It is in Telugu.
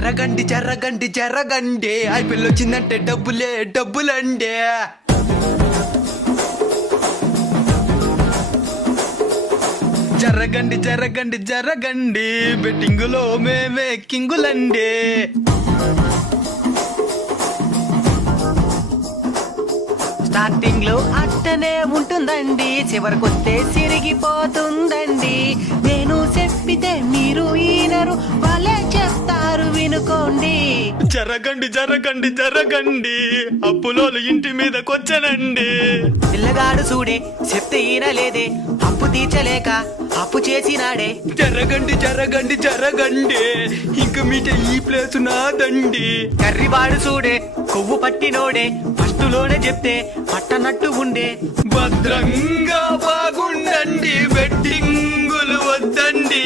జరగండి జరగండి జరగండి ఐపీఎల్ వచ్చిందంటే డబ్బులే డబ్బులండి. జరగండి జరగండి జరగండి బెట్టింగులో మేమే కింగులండి. స్టార్టింగ్ లో అట్టనే ఉంటుందండి, చివరికొస్తే సిరిగిపోతుందండి. నేను చెప్పితే మీరు ఈనరు, వాళ్ళే చెప్తారు వినుకోండి. జరగండి జరగండి జరగండి అప్పులోలు ఇంటి మీదకొచ్చనండి. పిల్లగాడు చూడే చెప్తే ఈనలేదే, అప్పు తీర్చలేక అప్పు చేసినాడే. జరగండి జరగండి జరగండి ఇంక మీట ఈ ప్లేస్ నాదండి. కర్రివాడు చూడే కొవ్వు పట్టినోడే, ఫస్టులోనే చెప్తే పట్టనట్టు ఉండే. భద్రంగా బాగుండండి బెట్టింగులు వద్దండి.